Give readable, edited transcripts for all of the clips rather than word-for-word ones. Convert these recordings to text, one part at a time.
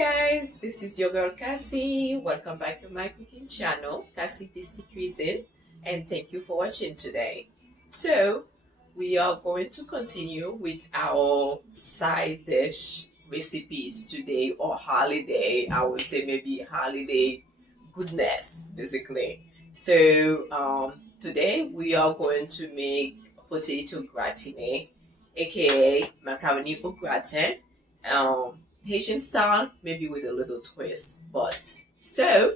Guys, this is your girl Cassie. Welcome back to my cooking channel, Cassie Tasty Cuisine, and thank you for watching today. So, we are going to continue with our side dish recipes today, or holiday. I would say maybe holiday goodness, basically. So, today we are going to make potato gratiné, aka macaroni au gratin. Haitian style, maybe with a little twist. But so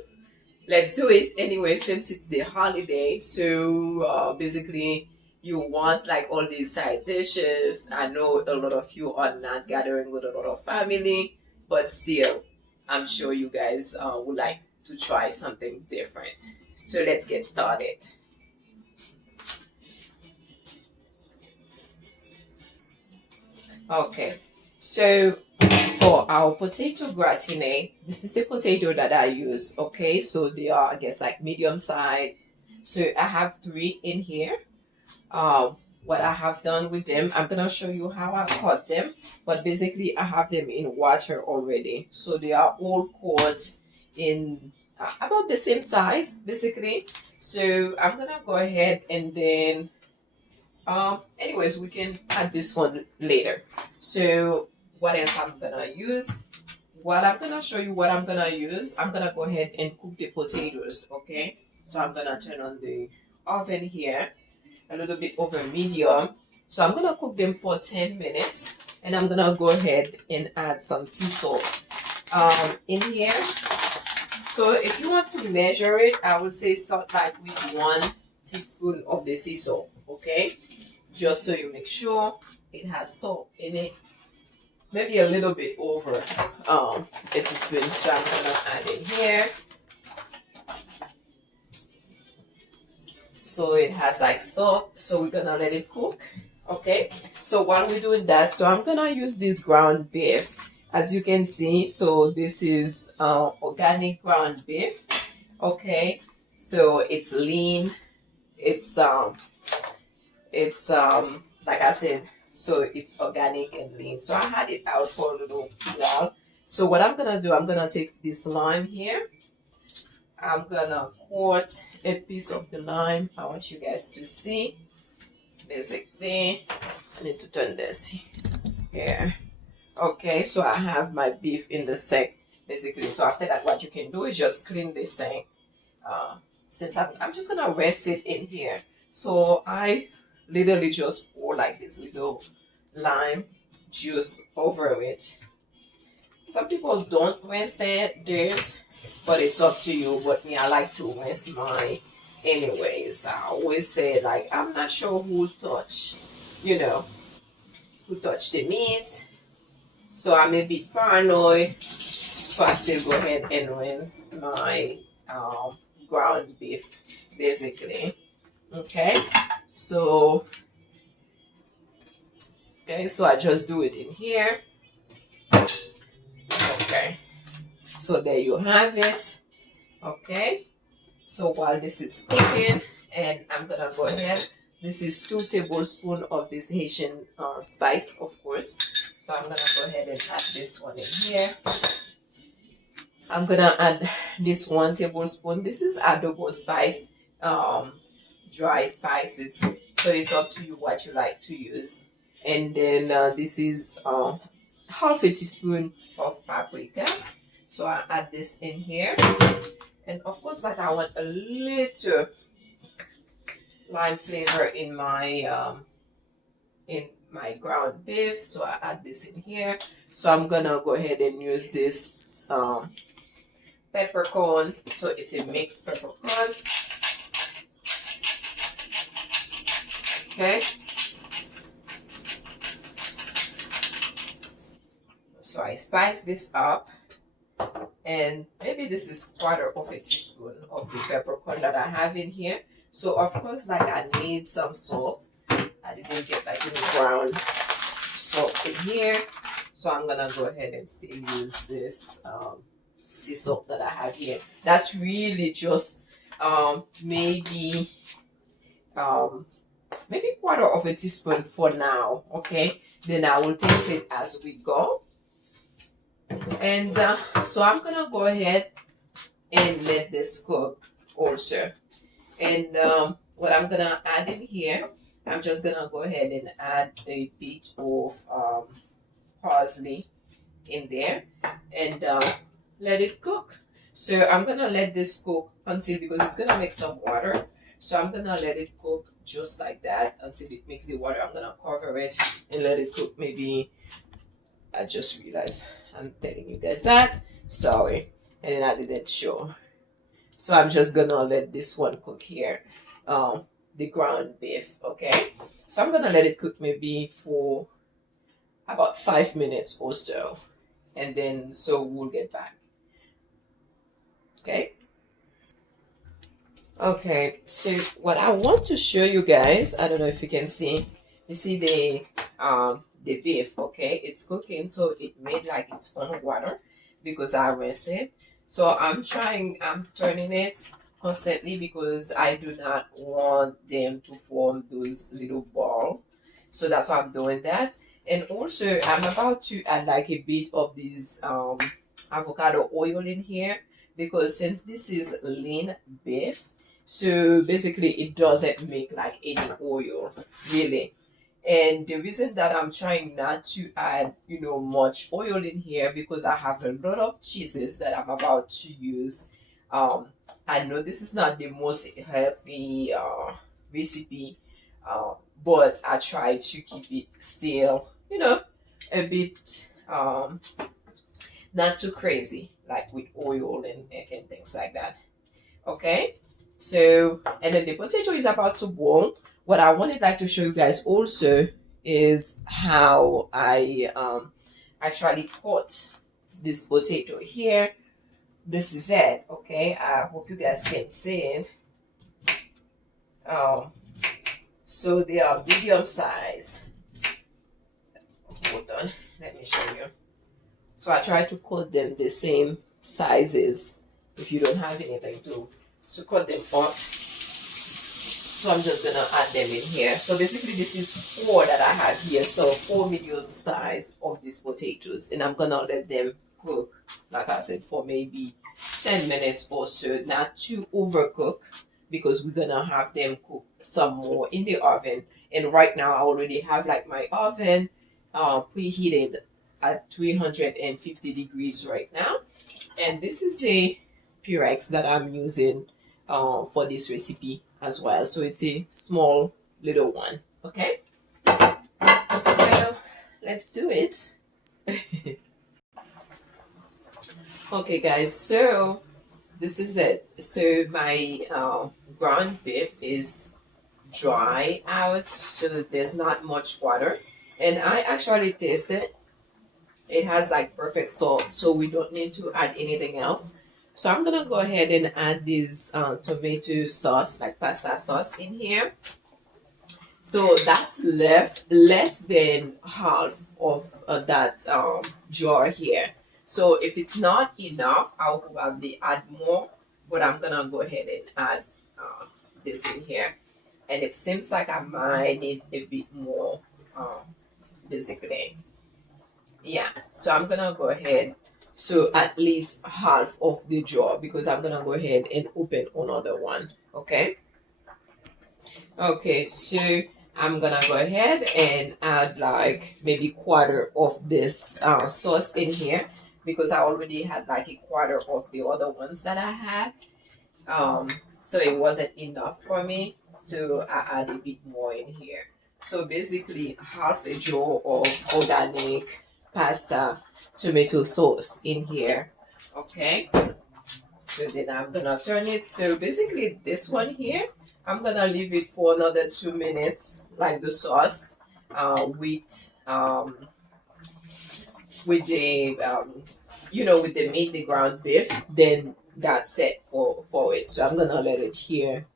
let's do it anyway, since it's the holiday. So basically, you want like all these side dishes. I know a lot of you are not gathering with a lot of family, but still, I'm sure you guys would like to try something different. So let's get started. Okay, so for our potato gratine, this is the potato that I use. Okay, so they are, I guess, like medium size. So I have three in here. What I have done with them, I'm gonna show you how I cut them. But basically, I have them in water already, so they are all cut in about the same size, basically. So I'm gonna go ahead and then anyways, we can add this one later. So what else I'm gonna use? While I'm gonna show you what I'm gonna use, I'm gonna go ahead and cook the potatoes. Okay, so I'm gonna turn on the oven here a little bit over medium. So I'm gonna cook them for 10 minutes, and I'm gonna go ahead and add some sea salt in here. So if you want to measure it, I would say start like with 1 teaspoon of the sea salt. Okay, just so you make sure it has salt in it, maybe a little bit over a teaspoon. So I'm gonna add in here, so it has like salt. So we're gonna let it cook. Okay, so while we're doing that, so I'm gonna use this ground beef, as you can see. So this is organic ground beef. Okay, so it's lean, it's like I said, so it's organic and lean. So I had it out for a little while. So what I'm gonna do, I'm gonna take this lime here. I'm gonna cut a piece of the lime. I want you guys to see. Basically, I need to turn this here. Okay, so I have my beef in the sink, basically. So after that, what you can do is just clean this sink. Since I'm just gonna rest it in here. So I literally just pour like this little lime juice over it. Some people don't rinse theirs, but it's up to you. But me, I like to rinse mine anyways. I always say, like, I'm not sure who touched the meat, so I'm a bit paranoid. So I still go ahead and rinse my ground beef, basically. Okay, so I just do it in here. Okay, so there you have it. Okay, so while this is cooking, and I'm gonna go ahead, this is 2 tablespoons of this Haitian spice, of course. So I'm gonna go ahead and add this one in here. I'm gonna add this 1 tablespoon. This is Adobo spice, dry spices. So it's up to you what you like to use. And then this is half a teaspoon of paprika. So I add this in here. And of course, like, I want a little lime flavor in my ground beef. So I add this in here. So I'm gonna go ahead and use this peppercorn. So it's a mixed peppercorn. Okay. So I spice this up, and maybe this is 1/4 of a teaspoon of the peppercorn that I have in here. So of course, like, I need some salt. I didn't get like any ground salt in here, so I'm gonna go ahead and still use this sea salt that I have here. That's really just maybe 1/4 of a teaspoon for now. Okay, then I will taste it as we go. And so I'm gonna go ahead and let this cook also. And what I'm gonna add in here, I'm just gonna go ahead and add a bit of parsley in there and let it cook. So I'm gonna let this cook until, because it's gonna make some water. So I'm gonna let it cook just like that until it makes the water. I'm gonna cover it and let it cook. Maybe I just realized I'm telling you guys that. Sorry, and then I didn't show. So I'm just gonna let this one cook here. The ground beef, okay? So I'm gonna let it cook maybe for about 5 minutes or so. And then so we'll get back. Okay? Okay, so what I want to show you guys, I don't know if you can see, you see the beef, okay? It's cooking, so it made like its own water because I rinsed it. So I'm turning it constantly because I do not want them to form those little balls. So that's why I'm doing that. And also I'm about to add like a bit of this avocado oil in here, because since this is lean beef, so basically it doesn't make like any oil really. And the reason that I'm trying not to add, much oil in here, because I have a lot of cheeses that I'm about to use. I know this is not the most healthy recipe, but I try to keep it still, a bit not too crazy, like with oil and things like that. Okay, so and then the potato is about to boil. What I wanted like to show you guys also is how I actually cut this potato here. This is it. Okay, I hope you guys can see it. um so they are medium size. Hold on, let me show you. So I try to cut them the same sizes if you don't have anything to cut them up. So I'm just gonna add them in here. So basically this is 4 that I have here. So 4 medium size of these potatoes, and I'm gonna let them cook, like I said, for maybe 10 minutes or so, not too overcook, because we're gonna have them cook some more in the oven. And right now I already have like my oven preheated at 350 degrees right now. And this is the Pyrex that I'm using for this recipe as well. So it's a small little one. Okay, so let's do it. Okay guys, so this is it. So my ground beef is dry out, so there's not much water, and I actually taste it. It has like perfect salt, so we don't need to add anything else. So I'm gonna go ahead and add this tomato sauce, like pasta sauce, in here. So that's left less than half of that jar here. So if it's not enough, I'll probably add more, but I'm gonna go ahead and add this in here. And it seems like I might need a bit more, basically. Yeah, so I'm gonna go ahead, so at least half of the jar, because I'm gonna go ahead and open another one. Okay, so I'm gonna go ahead and add like maybe quarter of this sauce in here, because I already had like a quarter of the other ones that I had. So it wasn't enough for me, so I add a bit more in here. So basically half a jar of organic pasta tomato sauce in here. Okay, so then I'm gonna turn it. So basically this one here, I'm gonna leave it for another 2 minutes, like the sauce, with the with the meat, the ground beef. Then that's it for it. So I'm gonna let it here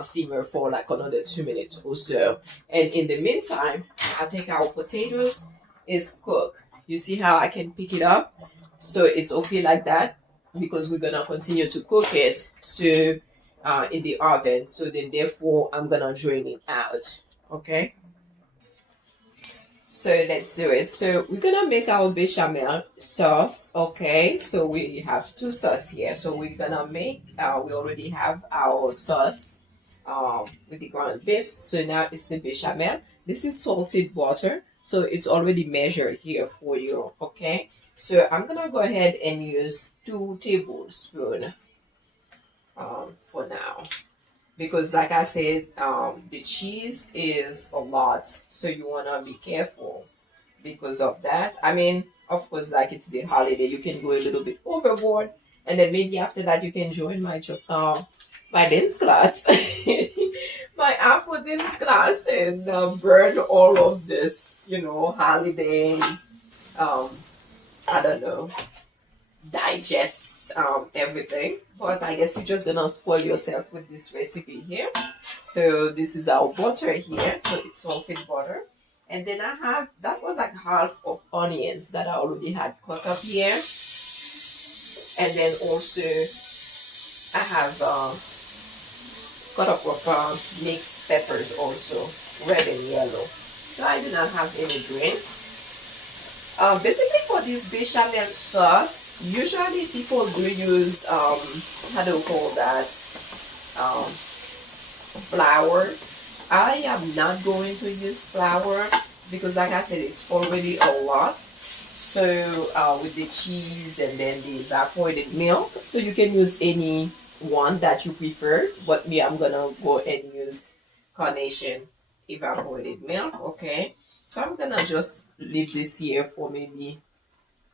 simmer for like another 2 minutes or so. And in the meantime, I think our potatoes is cooked. You see how I can pick it up? So it's okay like that, because we're gonna continue to cook it, so in the oven. So then therefore I'm gonna drain it out. Okay, So let's do it. So we're gonna make our bechamel sauce. Okay, so we have two sauce here. So we're gonna make. We already have our sauce. With the ground beef. So now it's the bechamel. This is salted water. So it's already measured here for you. Okay. So I'm gonna go ahead and use 2 tablespoons for now, because like I said, the cheese is a lot, so you want to be careful because of that. I mean, of course, like it's the holiday, you can go a little bit overboard, and then maybe after that you can join my dance class, my Afro dance class, and burn all of this, holiday. Um, I don't know, digest everything. But I guess you're just gonna spoil yourself with this recipe here. So this is our butter here. So it's salted butter. And then I have, that was like half of onions that I already had cut up here. And then also I have cut up of mixed peppers also, red and yellow. So I do not have any green. Basically for this bechamel sauce, usually people do use, how do you call that, flour. I am not going to use flour because like I said, it's already a lot. So with the cheese and then the evaporated milk, so you can use any one that you prefer, but me, I'm gonna go and use carnation evaporated milk. Okay, so I'm gonna just leave this here for maybe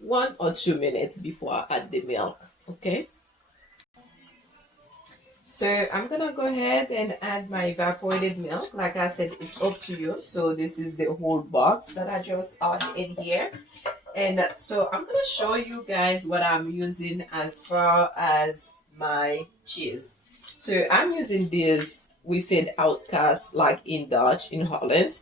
1 or 2 minutes before I add the milk. Okay, so I'm gonna go ahead and add my evaporated milk. Like I said, it's up to you. So this is the whole box that I just added in here. And so I'm gonna show you guys what I'm using as far as my cheese. So I'm using this, we said outcast like in Dutch in Holland.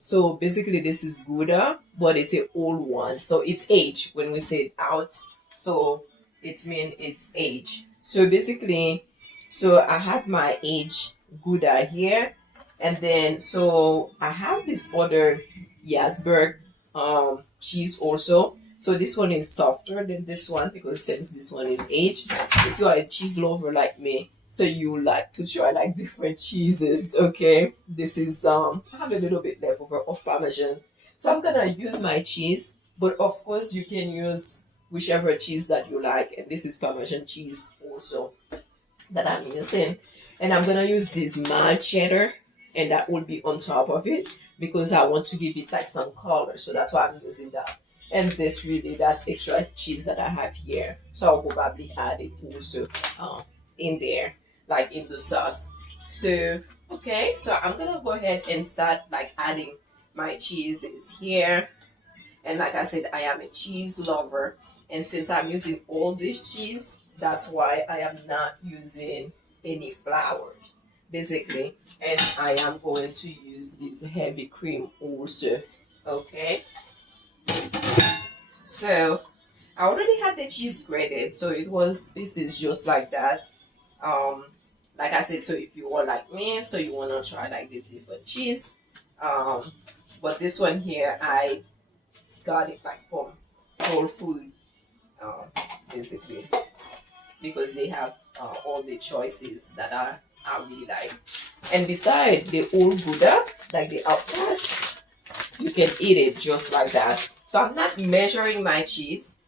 So basically this is gouda, but it's an old one. So it's age when we say out. So it's mean it's age. So basically, so I have my age gouda here, and then so I have this other jarlsberg cheese also. So this one is softer than this one because since this one is aged, if you are a cheese lover like me, so you like to try like different cheeses, okay? This is I have a little bit left over of parmesan. So I'm gonna use my cheese, but of course you can use whichever cheese that you like, and this is parmesan cheese also that I'm using. And I'm gonna use this mild cheddar, and that will be on top of it because I want to give it like some color. So that's why I'm using that. And this really, that's extra cheese that I have here. So I'll probably add it also in there, like in the sauce. So, okay, so I'm gonna go ahead and start like adding my cheeses here. And like I said, I am a cheese lover. And since I'm using all this cheese, that's why I am not using any flours, basically. And I am going to use this heavy cream also. Okay. So I already had the cheese grated, so this is just like that. Like I said, so if you are like me, so you wanna try like the different cheese. Um, but this one here, I got it like from Whole Food, basically, because they have all the choices that I really like. And beside the old Buddha, like the outcast, you can eat it just like that. So I'm not measuring my cheese.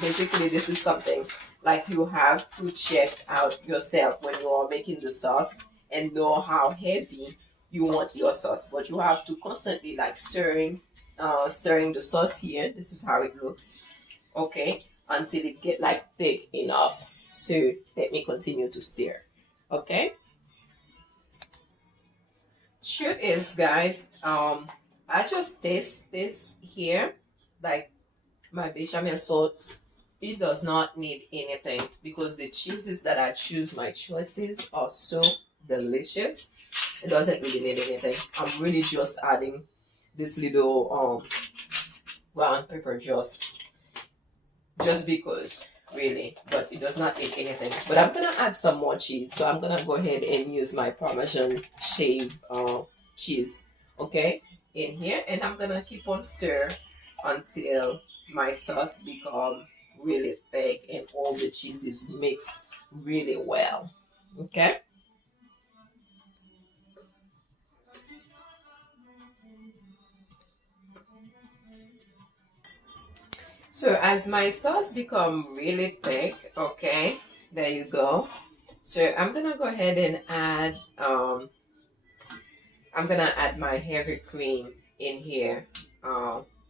Basically, this is something like you have to check out yourself when you are making the sauce and know how heavy you want your sauce. But you have to constantly like stirring the sauce here. This is how it looks. Okay, until it get like thick enough. So let me continue to stir. Okay. Truth is, guys, I just taste this here, like my bechamel sauce. It does not need anything because the cheeses that I choose, my choices are so delicious. It doesn't really need anything. I'm really just adding this little brown pepper just because, really, but it does not need anything. But I'm gonna add some more cheese, so I'm gonna go ahead and use my parmesan shaved cheese, okay, in here, and I'm gonna keep on stir until my sauce become really thick and all the cheeses mix really well. Okay. So as my sauce become really thick, okay, there you go. So I'm gonna go ahead and add I'm gonna add my heavy cream in here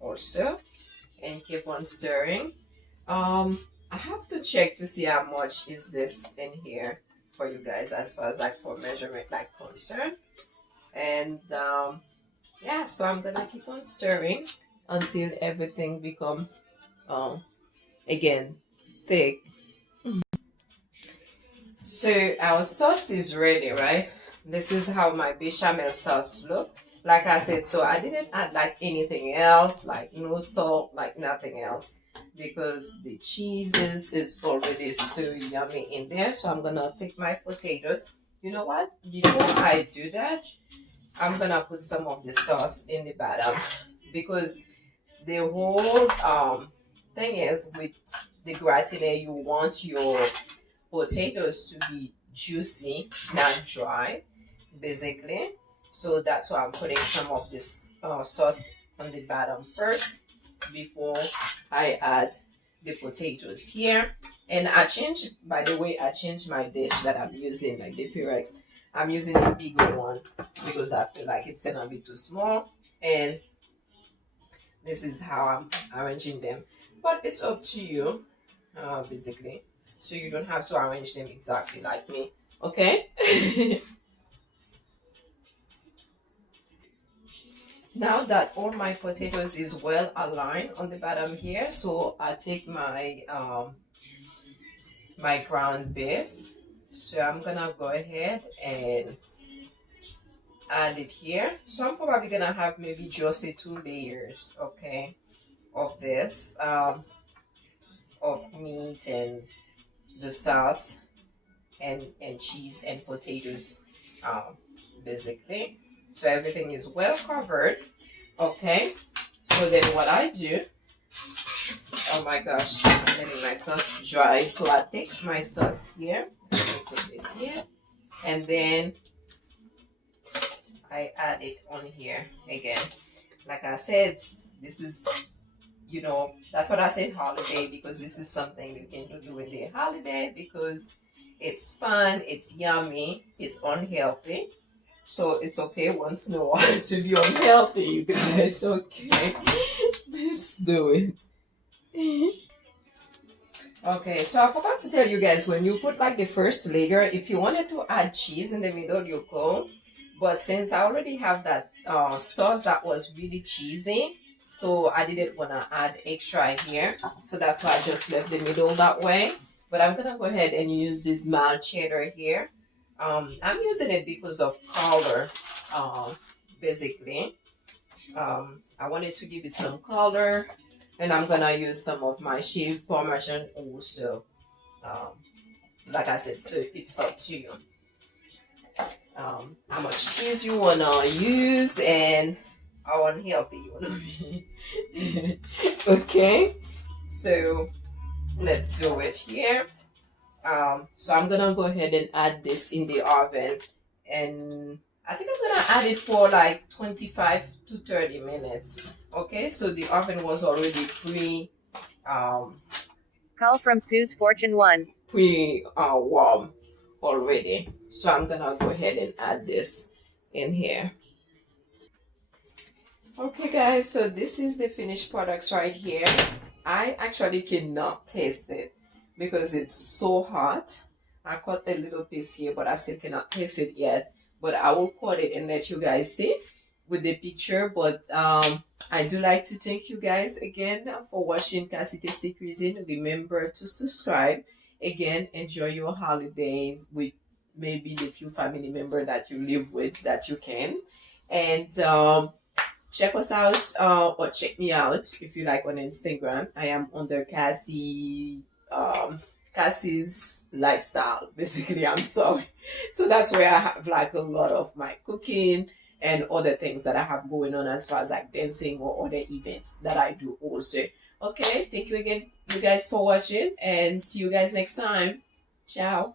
also, and keep on stirring. I have to check to see how much is this in here for you guys as far as like for measurement like concern. And yeah, so I'm gonna keep on stirring until everything become um again thick. So our sauce is ready, right? This is how my bechamel sauce look. Like I said, so I didn't add like anything else, like no salt, like nothing else, because the cheeses is already so yummy in there. So I'm gonna take my potatoes. You know what? Before I do that, I'm gonna put some of the sauce in the bottom, because the whole thing is with the gratin, you want your potatoes to be juicy, not dry, basically. So that's why I'm putting some of this sauce on the bottom first before I add the potatoes here. And I changed, by the way, I changed my dish that I'm using, like the Pyrex. I'm using a bigger one because I feel like it's gonna be too small. And this is how I'm arranging them. But it's up to you, basically. So you don't have to arrange them exactly like me. Okay? Now that all my potatoes is well aligned on the bottom here, so I take my ground beef. So I'm gonna go ahead and add it here. So I'm probably gonna have maybe just a 2 layers, okay, of this of meat and the sauce and cheese and potatoes, um, basically. So everything is well covered. Okay. So then what I do, oh my gosh, I'm letting my sauce dry. So I take my sauce here, put this here, and then I add it on here again. Like I said, this is, that's what I said holiday, because this is something you can do during the holiday, because it's fun, it's yummy, it's unhealthy. So it's okay once in a while to be unhealthy, you guys. Okay, let's do it. Okay, so I forgot to tell you guys, when you put like the first layer, if you wanted to add cheese in the middle, you could. But since I already have that sauce that was really cheesy, so I didn't want to add extra here. So that's why I just left the middle that way. But I'm going to go ahead and use this mild cheddar here. I'm using it because of color, basically. I wanted to give it some color, and I'm gonna use some of my shaved parmesan also. Um, like I said, so it's up to you. How much cheese you wanna use and how unhealthy you wanna be. Okay, so let's do it here. So I'm gonna go ahead and add this in the oven, and I think I'm gonna add it for like 25 to 30 minutes. Okay, so the oven was already Call from Sue's Fortune 1. warm already. So I'm gonna go ahead and add this in here. Okay guys, so this is the finished products right here. I actually cannot taste it because it's so hot. I cut a little piece here, but I still cannot taste it yet. But I will cut it and let you guys see with the picture. But I do like to thank you guys again for watching Cassie Tasty Cuisine. Remember to subscribe. Again, enjoy your holidays with maybe the few family member that you live with that you can. And check us out, or check me out if you like on Instagram. I am under Cassie's lifestyle, basically. I'm sorry. So that's where I have like a lot of my cooking and other things that I have going on as far as like dancing or other events that I do also. Okay, thank you again, you guys, for watching, and see you guys next time. Ciao.